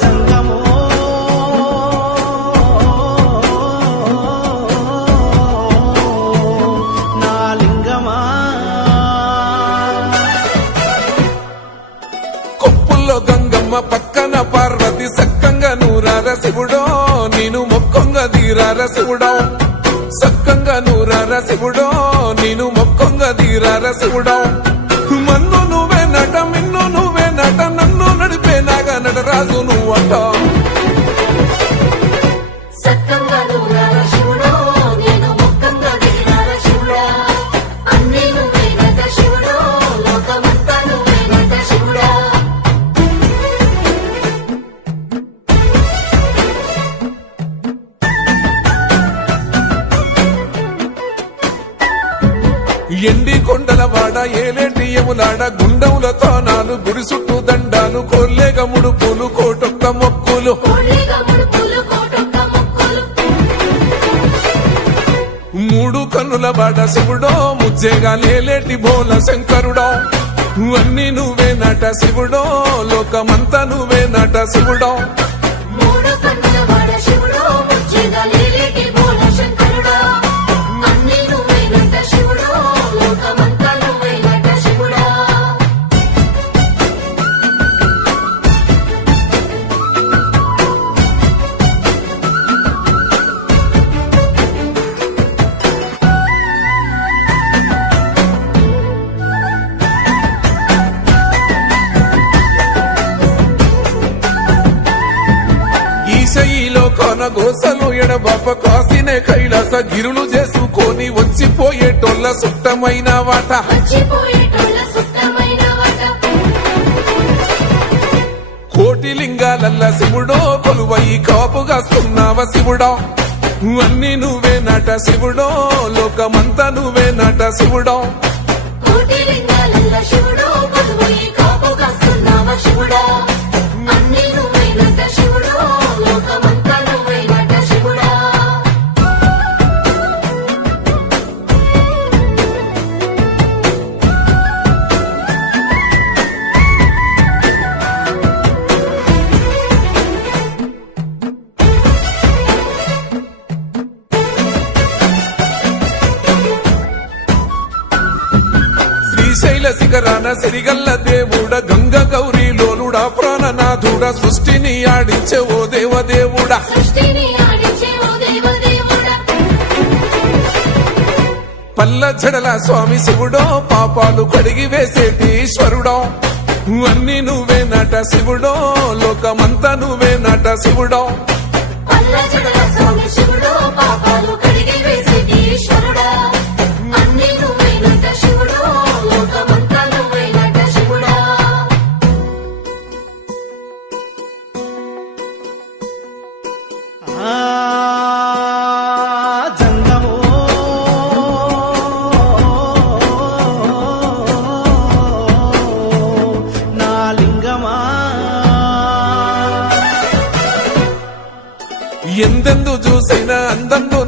జంగమో నా లింగమా కొప్పుల్లో గంగమ్మ పక్కన పార్వతి సక్కంగా నూరార శివుడో నేను మొక్కంగా తీరార శివుడో సక్కంగా నూరార శివుడో నేను మొక్కంగా తీరార శివుడో మన్ను నువ్వే నట మిన్ను నువ్వే నట నన్ను నడిపే నాగా నటరాజు నువ్వంట ఎండి కొండల వాడ ఏలేటి యములాడ గుండములతో నాలు గుడి చుట్టూ దండాలు కోల్లేగ ముడుపులు కోటొక్క మొక్కులు మూడు కన్నుల వాడ శివుడో ముజ్జేగా లేలేటి బోల శంకరుడో అన్ని నువ్వే నట శివుడో లోకమంతా నువ్వే నట శివుడో ఈశయిలో కొన గోసలు ఎడబాప కాసినే కైలాస గిరులు చేసుకొని వచ్చిపోయేటోళ్ళ సుట్టమైన వాట కోటి లింగాలల్ల శివుడో కొలువై కాపుగాస్తున్నావ శివుడో అన్ని నువ్వే నట శివుడో లోకమంతా నువ్వే నట శివుడో శ్రీశైల శిఖరాన సిరిగల్ల దేవుడ గంగ గౌరీ లోలుడా ప్రాణనాథుడ సృష్టిని ఆడించే ఓ దేవదేవుడా పల్ల జడల స్వామి శివుడో పాపాలు కడిగి వేసేటి ఈశ్వరుడో అన్ని నువ్వే నట శివుడో లోకమంతా నువ్వే నట శివుడో జంగమో నా లింగమా ఎందెందు చూసినా అందందు